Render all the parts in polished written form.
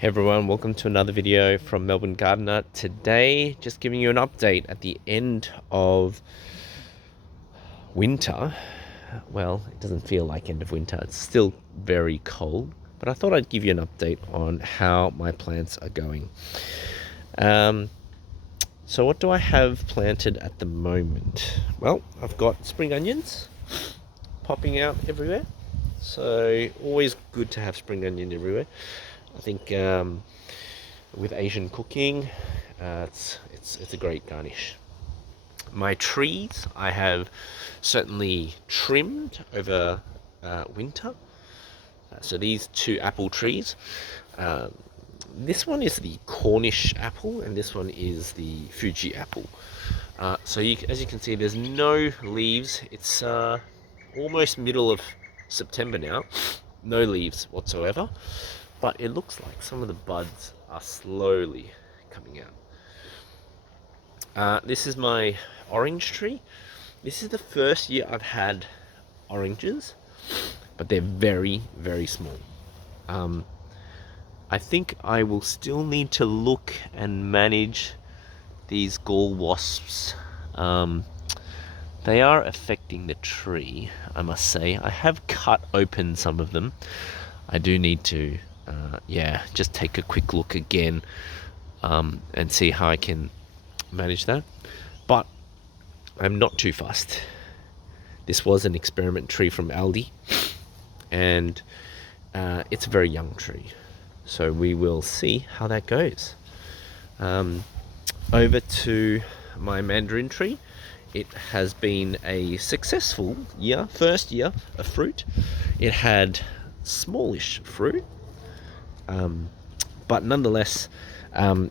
Hey everyone, welcome to another video from Melbourne Gardener. Today, just giving you an update at the end of winter. Well, it doesn't feel like end of winter. It's still very cold, but I thought I'd give you an update on how my plants are going. So what do I have planted at the moment? Well, I've got spring onions popping out everywhere. So always good to have spring onion everywhere. I think with Asian cooking, it's a great garnish. My trees I have certainly trimmed over winter. So these two apple trees. This one is the Cornish apple, and this one is the Fuji apple. So as you can see, there's no leaves. It's almost middle of September now. No leaves whatsoever. But it looks like some of the buds are slowly coming out. This is my orange tree. This is the first year I've had oranges, but they're very, very small. I think I will still need to look and manage these gall wasps. They are affecting the tree, I must say. I have cut open some of them. I do need to just take a quick look again and see how I can manage that. But I'm not too fussed. This was an experiment tree from Aldi, and it's a very young tree. So we will see how that goes. Over to my mandarin tree. It has been a successful year, first year of fruit. It had smallish fruit. But nonetheless,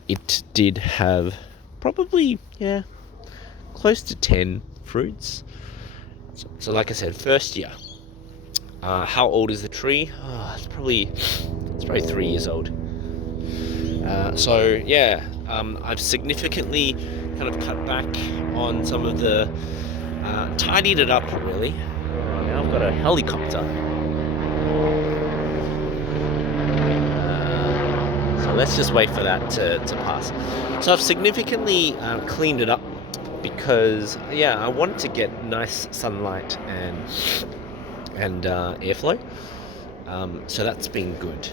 it did have probably, close to 10 fruits. So like I said, first year. How old is the tree? It's probably 3 years old. I've significantly kind of cut back on some of the, tidied it up really. Now I've got a helicopter. Let's just wait for that to pass. So I've significantly cleaned it up because I wanted to get nice sunlight and airflow. So that's been good.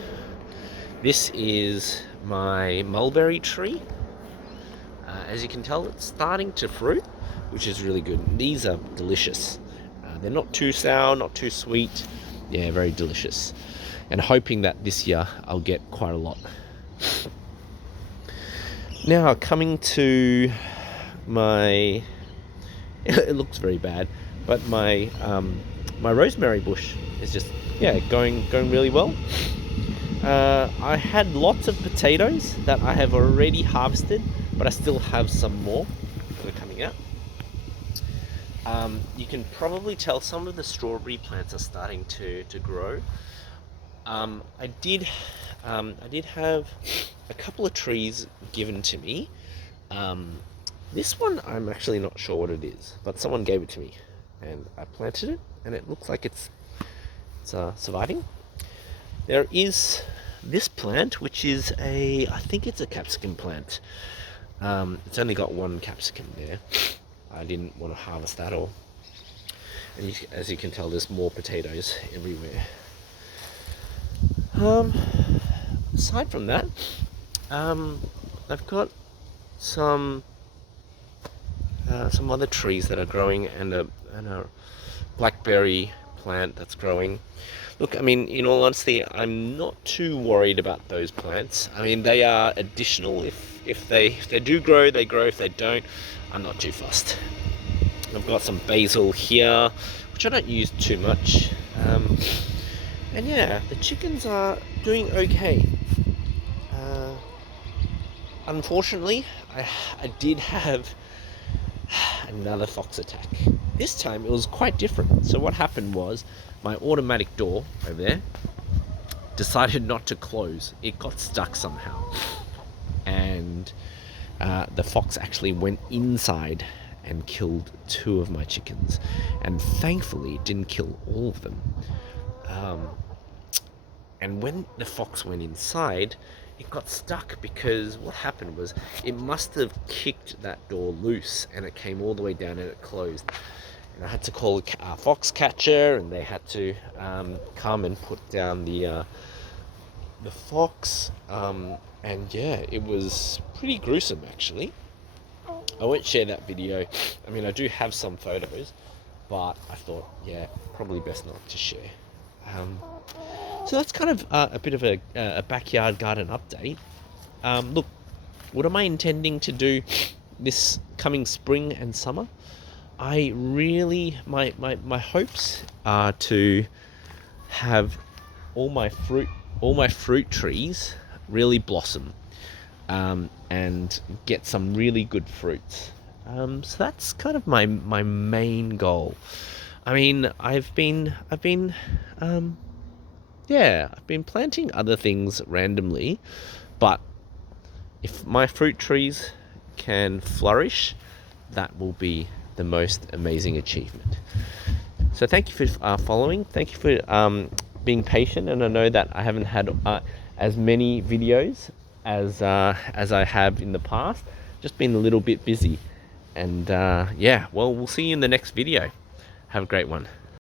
This is my mulberry tree. As you can tell, it's starting to fruit, which is really good. These are delicious. They're not too sour, not too sweet. Yeah, very delicious. And hoping that this year I'll get quite a lot. Now coming to my, it looks very bad, but my my rosemary bush is just going really well. I had lots of potatoes that I have already harvested, but I still have some more that are coming out. You can probably tell some of the strawberry plants are starting to grow. I did have a couple of trees given to me. This one I'm actually not sure what it is, but someone gave it to me, and I planted it, and it looks like it's surviving. There is this plant, which is I think it's a capsicum plant. It's only got one capsicum there. I didn't want to harvest that all. And as you can tell, there's more potatoes everywhere. Aside from that, I've got some other trees that are growing, and a blackberry plant that's growing. Look, I mean, in all honesty, I'm not too worried about those plants. I mean, they are additional. If they do grow, they grow. If they don't, I'm not too fussed. I've got some basil here, which I don't use too much. And the chickens are doing okay. Unfortunately, I did have another fox attack. This time it was quite different. So what happened was my automatic door over there decided not to close. It got stuck somehow. And the fox actually went inside and killed 2 of my chickens. And thankfully it didn't kill all of them. And when the fox went inside, it got stuck because what happened was it must have kicked that door loose and it came all the way down and it closed. And I had to call a fox catcher, and they had to come and put down the fox. And yeah, it was pretty gruesome actually. I won't share that video. I mean, I do have some photos, but I thought, yeah, probably best not to share. So that's kind of a bit of a backyard garden update. Look, what am I intending to do this coming spring and summer? I really, my hopes are to have all my fruit trees really blossom, and get some really good fruits. So that's kind of my main goal. I mean, yeah, I've been planting other things randomly, but if my fruit trees can flourish, that will be the most amazing achievement. So thank you for following. Thank you for being patient, and I know that I haven't had as many videos as I have in the past. Just been a little bit busy, and yeah. Well, we'll see you in the next video. Have a great one.